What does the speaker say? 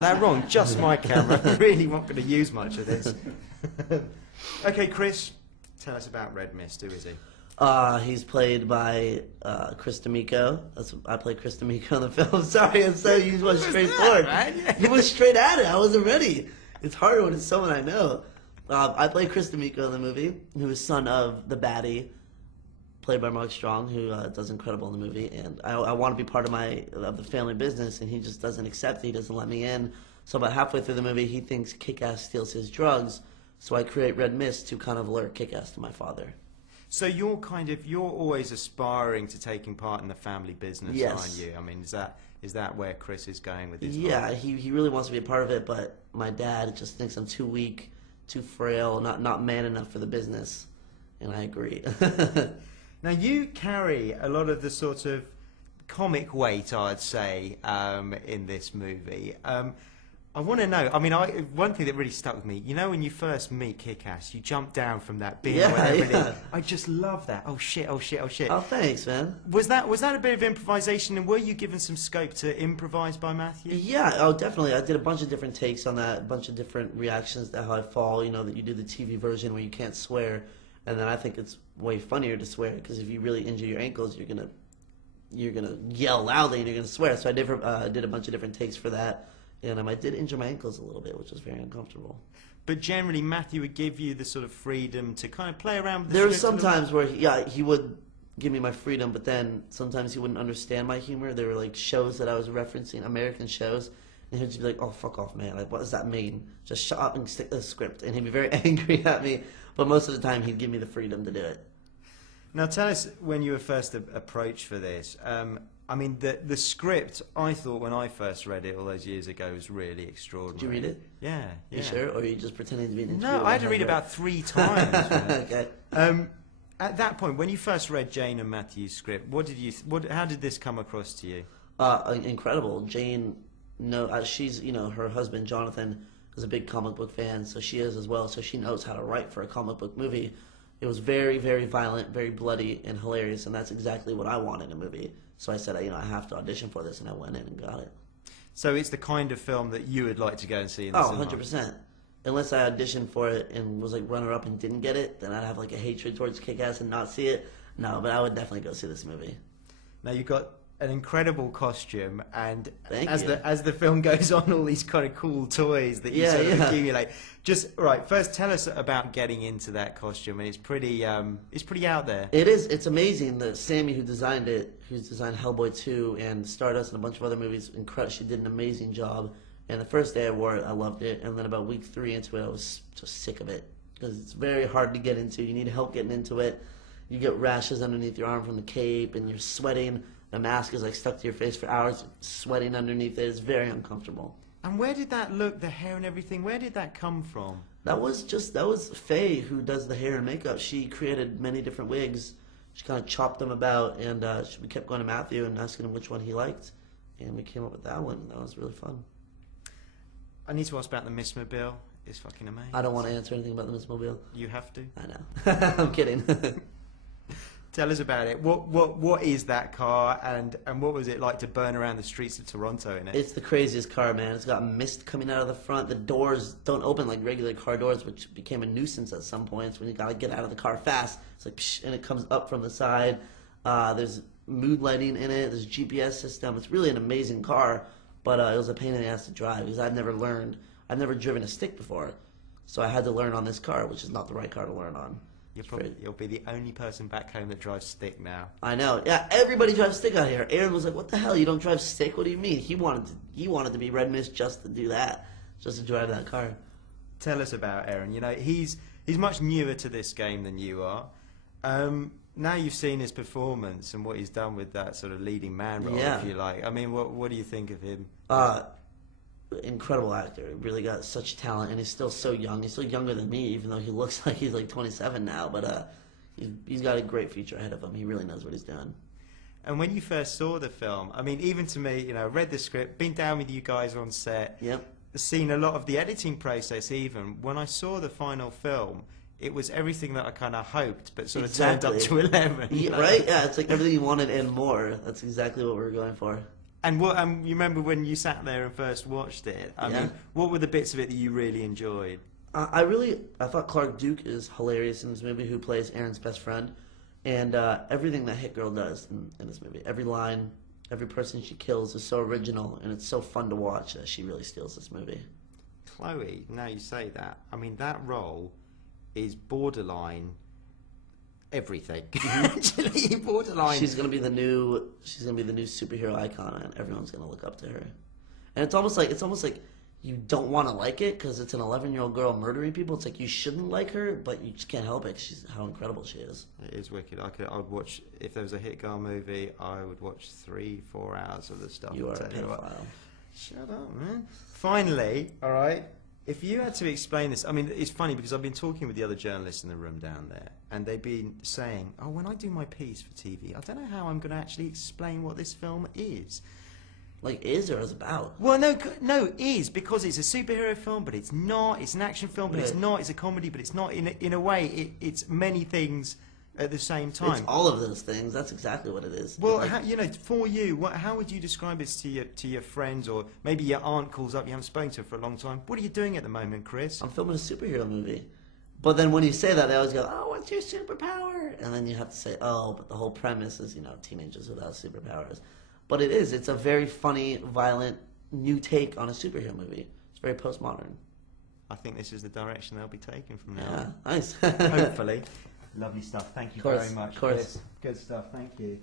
That wrong, just my camera. I really not going to use much of this. Okay, Chris, tell us about Red Mist. Who is he? He's played by Chris D'Amico. I played Chris D'Amico in the film. Sorry, I'm so he was straightforward. Right? Yeah. He was straight at it. I wasn't ready. It's harder when it's someone I know. I played Chris D'Amico in the movie, who is son of the baddie, played by Mark Strong, who does incredible in the movie. And I want to be part of the family business, and he just doesn't accept it. He doesn't let me in. So about halfway through the movie, he thinks Kick-Ass steals his drugs. So I create Red Mist to kind of lure Kick-Ass to my father. So you're always aspiring to taking part in the family business, Yes. aren't you? I mean, is that where Chris is going with his Yeah, life? he really wants to be a part of it, but my dad just thinks I'm too weak, too frail, not man enough for the business, and I agree. Now you carry a lot of the sort of comic weight, I'd say, in this movie. I want to know. I mean, one thing that really stuck with me. You know, when you first meet Kick-Ass, you jump down from that bin. Yeah, or whatever it yeah. is. I just love that. Oh shit! Oh shit! Oh shit! Oh, thanks, man. Was that a bit of improvisation, and were you given some scope to improvise by Matthew? Yeah, oh, definitely. I did a bunch of different takes on that, a bunch of different reactions to how I fall. You know, that you do the TV version where you can't swear, and then I think it's way funnier to swear because if you really injure your ankles, you're gonna yell loudly and you're gonna swear. So I did a bunch of different takes for that. And I did injure my ankles a little bit, which was very uncomfortable. But generally, Matthew would give you the sort of freedom to kind of play around with the There were script some a little times where he would give me my freedom, but then sometimes he wouldn't understand my humor. There were like shows that I was referencing, American shows, and he'd just be like, "Oh, fuck off, man! Like, what does that mean? Just shut up and stick to the script." And he'd be very angry at me, but most of the time he'd give me the freedom to do it. Now, tell us when you were first approached for this. I mean, the script, I thought when I first read it all those years ago was really extraordinary. Did you read it? Yeah. You sure? Or are you just pretending to be an interviewer? No, I had to read it about 3 times. Okay. At that point, when you first read Jane and Matthew's script, how did this come across to you? Incredible. Jane, she's, her husband, Jonathan, is a big comic book fan, so she is as well, so she knows how to write for a comic book movie. It was very, very violent, very bloody, and hilarious, and that's exactly what I want in a movie. So I said, I have to audition for this, and I went in and got it. So it's the kind of film that you would like to go and see in the cinema? 100%. Unless I auditioned for it and was like runner-up and didn't get it, then I'd have like a hatred towards Kick-Ass and not see it. No, but I would definitely go see this movie. Now you've got an incredible costume, and Thank as you. the film goes on, all these kind of cool toys that you sort of accumulate. Just first tell us about getting into that costume. And it's pretty out there. It is. It's amazing that Sammy, who's designed Hellboy 2 and Stardust and a bunch of other movies, she did an amazing job. And the first day I wore it, I loved it. And then about week 3 into it, I was just sick of it because it's very hard to get into. You need help getting into it. You get rashes underneath your arm from the cape, and you're sweating. The mask is like stuck to your face for hours, sweating underneath it. It's very uncomfortable. And where did that look, the hair and everything, where did that come from? That was Faye, who does the hair and makeup. She created many different wigs. She kind of chopped them about, and we kept going to Matthew and asking him which one he liked. And we came up with that one. That was really fun. I need to ask about the Mistmobile. It's fucking amazing. I don't want to answer anything about the Mintz-Mobile. You have to. I know. I'm kidding. Tell us about it. What is that car, and what was it like to burn around the streets of Toronto in it? It's the craziest car, man. It's got mist coming out of the front. The doors don't open like regular car doors, which became a nuisance at some points when you gotta get out of the car fast. It's like psh, and it comes up from the side. There's mood lighting in it. There's a GPS system. It's really an amazing car, but it was a pain in the ass to drive because I've never driven a stick before, so I had to learn on this car, which is not the right car to learn on. You'll be the only person back home that drives stick now. I know. Yeah, everybody drives stick out here. Aaron was like, "What the hell? You don't drive stick? What do you mean?" He wanted to be Red Mist just to do that, just to drive that car. Tell us about Aaron. He's much newer to this game than you are. Now you've seen his performance and what he's done with that sort of leading man role, if you like. I mean, what do you think of him? Incredible actor. He really got such talent, and he's still so young. He's still younger than me, even though he looks like he's like 27 now. But he's got a great future ahead of him. He really knows what he's doing. And when you first saw the film, I mean, even to me, read the script, been down with you guys on set, seen a lot of the editing process. Even when I saw the final film, it was everything that I kind of hoped, but sort of turned up to 11. Right? Yeah, it's like everything you wanted and more. That's exactly what we were going for. And you remember when you sat there and first watched it? I mean, what were the bits of it that you really enjoyed? I thought Clark Duke is hilarious in this movie, who plays Aaron's best friend, and everything that Hit Girl does in this movie, every line, every person she kills is so original, and it's so fun to watch that she really steals this movie. Chloe, now you say that, I mean, that role is borderline everything. Actually, borderline. She's gonna be the new superhero icon, and everyone's gonna look up to her. And it's almost like you don't want to like it because it's an 11-year-old girl murdering people. It's like you shouldn't like her, but you just can't help it. She's how incredible she is. It is wicked. I would watch, if there was a Hit Girl movie, I would watch 3-4 hours of the stuff. You are a pedophile. Shut up, man. Finally, all right. If you had to explain this, I mean, it's funny because I've been talking with the other journalists in the room down there, and they've been saying, "Oh, when I do my piece for TV, I don't know how I'm going to actually explain what this film is." Like, is or is about? Well, no, is, because it's a superhero film, but it's not. It's an action film, but it's not. It's a comedy, but it's not. In a way, it's many things at the same time. It's all of those things. That's exactly what it is. Well, like, for you, how would you describe this to your friends, or maybe your aunt calls up, you haven't spoken to her for a long time? What are you doing at the moment, Chris? I'm filming a superhero movie. But then when you say that, they always go, "Oh, what's your superpower?" And then you have to say, "Oh, but the whole premise is, teenagers without superpowers." But it's a very funny, violent, new take on a superhero movie. It's very postmodern. I think this is the direction they'll be taking from now Yeah, on. nice. Hopefully. Lovely stuff. Thank you very much. Of course. Good stuff. Thank you.